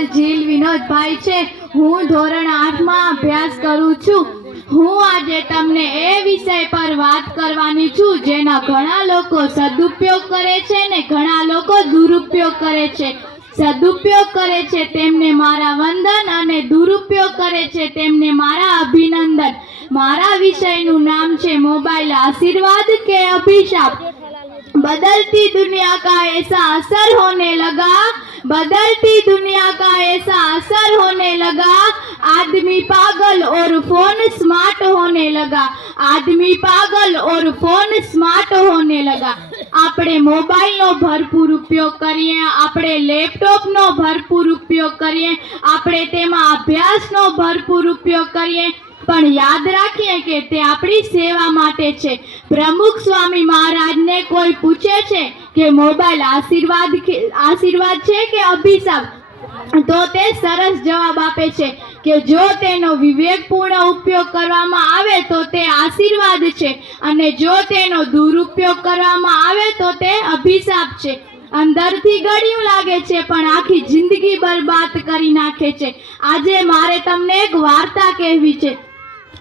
જીલ વિનોદભાઈ છે. હું ધોરણ આઠમાં અભ્યાસ કરું છું. હું આજે તમને એ વિષય પર વાત કરવાની છું, જેના ઘણા લોકો સદુપયોગ કરે છે ને ઘણા લોકો દુરુપયોગ કરે છે. સદુપયોગ કરે છે તેમને મારા વંદન અને દુરુપયોગ કરે છે તેમને મારા અભિનંદન. મારા વિષયનું નામ છે મોબાઈલ આશીર્વાદ કે અભિશાપ. बदलती दुनिया का ऐसा असर होने लगा बदलती दुनिया का ऐसा असर होने लगा आदमी पागल और फोन स्मार्ट होने लगा आदमी पागल और फोन स्मार्ट होने लगा આપણે મોબાઈલનો ભરપૂર ઉપયોગ કરીએ આપણે લેપટોપનો ભરપૂર ઉપયોગ કરીએ આપણે તેમાં અભ્યાસનો ભરપૂર ઉપયોગ કરીએ પણ યાદ રાખીએ કે તે આપણી સેવા માટે છે. પ્રમુખ સ્વામી મહારાજને કોઈ પૂછે છે કે મોબાઈલ આશીર્વાદ આશીર્વાદ છે કે અભિશાપ? તો તે સરસ જવાબ આપે છે કે જો તેનો વિવેકપૂર્ણ ઉપયોગ કરવામાં આવે તો તે આશીર્વાદ છે અને જો તેનો દુરુપયોગ કરવામાં આવે તો તે અભિશાપ છે. અંદરથી ગળ્યું લાગે છે પણ આખી જિંદગી બરબાદ કરી નાખે છે. આજે મારે તમને એક વાર્તા કહેવી છે.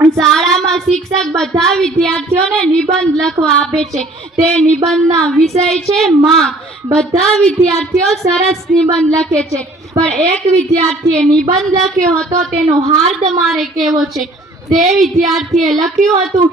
શાળામાં શિક્ષક બધા વિદ્યાર્થીઓને નિબંધ લખવા આપે છે. તે નિબંધના વિષય છે માં. બધા વિદ્યાર્થીઓ સરસ નિબંધ લખે છે. પણ એક વિદ્યાર્થીએ નિબંધ લખ્યો હતો, તેનો હાર્દ મારે કેવો છે? તે વિદ્યાર્થીએ લખ્યું હતું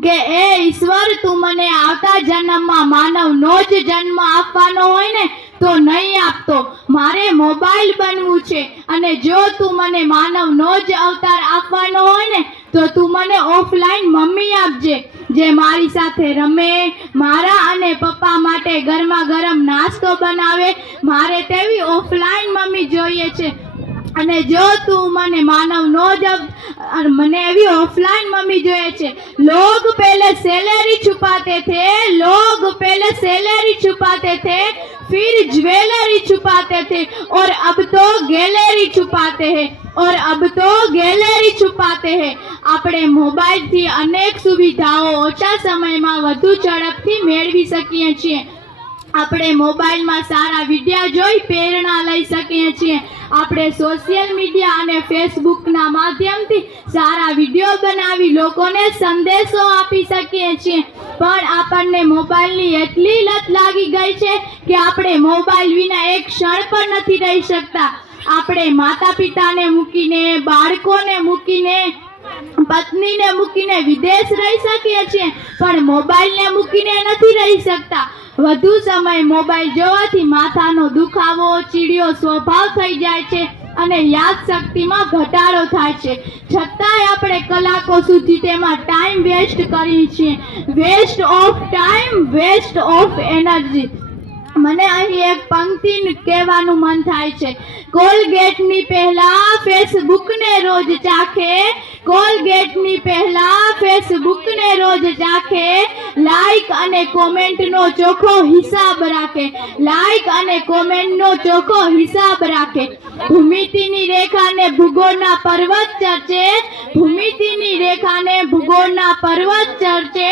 કે, એ ઈશ્વર, તું મને આવતા જન્મમાં માનવનો જ જન્મ આપવાનો હોય ને, તો નહીં આપતો. મારે મોબાઈલ બનવું છે. અને જો તું મને માનવનો જ અવતાર આપવાનો હોય ને, તો તું મને ઓફલાઈન મમ્મી આપજે, જે મારી સાથે રમે, મારા અને પપ્પા માટે ગરમા ગરમ નાસ્તો બનાવે. મારે તેવી ઓફલાઈન મમ્મી જોઈએ છે. અને જો તું મને માનવ નો જબ મને એવી ઓફલાઈન મમ્મી જોઈએ છે, લોગ પહેલે સેલેરી છુપાતે થે, લોગ પહેલે સેલેરી છુપાતે થે, ફિર જ્વેલરી છુપાતે થે, ઓર અબ તો ગેલેરી છુપાતે હે, ઓર અબ તો ગેલેરી છુપાતે હે. આપણે મોબાઈલથી અનેક સુવિધાઓ ઓછા સમયમાં વધુ ઝડપથી મેળવી શકીએ છીએ. આપણે મોબાઈલમાં સારા વિડિયા જોઈ પ્રેરણા લઈ શકીએ છીએ. આપણે સોશિયલ મીડિયા અને ફેસબુકના માધ્યમથી સારા વીડિયો બનાવી લોકોને સંદેશો આપી શકીએ છીએ. પણ આપણને મોબાઈલની એટલી લત લાગી ગઈ છે કે આપણે મોબાઈલ વિના એક ક્ષણ પણ નથી રહી શકતા. આપણે માતા પિતાને મૂકીને, બાળકોને મૂકીને, પત્નીને મૂકીને વિદેશ રહી શકીએ છીએ, પણ મોબાઈલને મૂકીને નથી રહી શકતા. વધુ સમય મોબાઈલ જોવાથી માથાનો દુખાવો, ચીડિયો સ્વભાવ થઈ જાય છે અને યાદ શક્તિમાં ઘટાડો થાય છે. છતાંય આપણે કલાકો સુધી તેમાં ટાઈમ વેસ્ટ કરીએ છીએ. Waste of time waste of energy મને અહીં એક પંક્તિ કહેવાનું મન થાય છે. કોલગેટની પહેલાં ફેસબુકને રોજ ચાખે કોલગેટની પહેલા ફેસબુકને રોજ રાખે લાઈક અને કોમેન્ટનો ચોખ્ખો હિસાબ રાખે લાઈક અને કોમેન્ટનો ચોખ્ખો હિસાબ રાખે. ભૂમિતિની રેખાને ભૂગોળના પર્વત ચર્ચે, ભૂમિતિની રેખાને ભૂગોળના પર્વત ચર્ચે,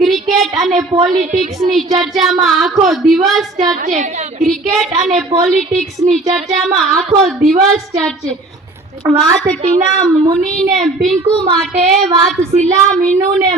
ક્રિકેટ અને પોલિટિક્સની ચર્ચામાં આખો દિવસ ચર્ચે. ક્રિકેટ અને પોલિટિક્સની ચર્ચામાં આખો દિવસ ચર્ચે. વાત ટીના મુનિને પિંકુ માટે, વાત શીલા મીનુને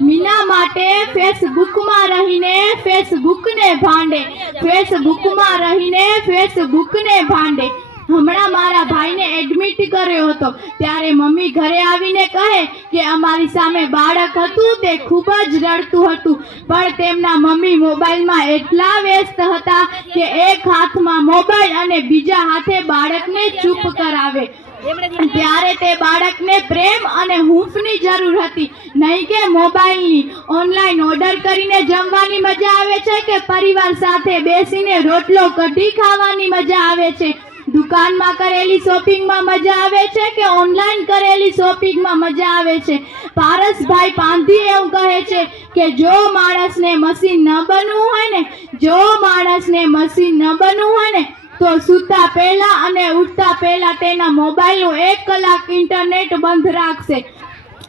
મીના માટે, ફેસબુકમાં રહીને ફેસબુકને ભાંડે, ફેસબુકમાં રહીને ફેસબુકને ભાંડે. હમણાં મારા ભાઈને એડમિટ કર્યો હતો. ત્યારે મમ્મી ઘરે આવીને કહે કે અમારી સામે બાળક હતું, તે ખૂબ જ રડતું હતું. પણ તેમના મમ્મી મોબાઈલમાં એટલા વ્યસ્ત હતા કે એક હાથમાં મોબાઈલ અને બીજા હાથે બાળકને ચૂપ કરાવે. ત્યારે તે બાળકને પ્રેમ અને હૂંફની જરૂર હતી. નહીં કે મોબાઈલની. ઓનલાઈન ઓર્ડર કરીને જમવાની મજા આવે છે કે પરિવાર સાથે બેસીને રોટલો કઢી ખાવાની મજા આવે છે? દુકાનમાં કરેલી શોપિંગમાં મજા આવે છે કે ઓનલાઈન કરેલી શોપિંગમાં મજા આવે છે? પારસભાઈ પાંધી એવું કહે છે કે જો માણસને મશીન ન બનવું હોય ને જો માણસને મશીન ન બનવું હોય ને તો સૂતા પહેલા અને ઉઠતા પહેલા તેના મોબાઈલનું એક કલાક ઇન્ટરનેટ બંધ રાખશે.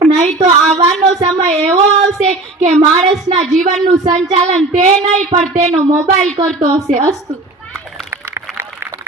નહીં તો આવવાનો સમય એવો આવશે કે માણસના જીવનનું સંચાલન તે નહીં પણ તેનો મોબાઈલ કરતો હશે. અસ્તુ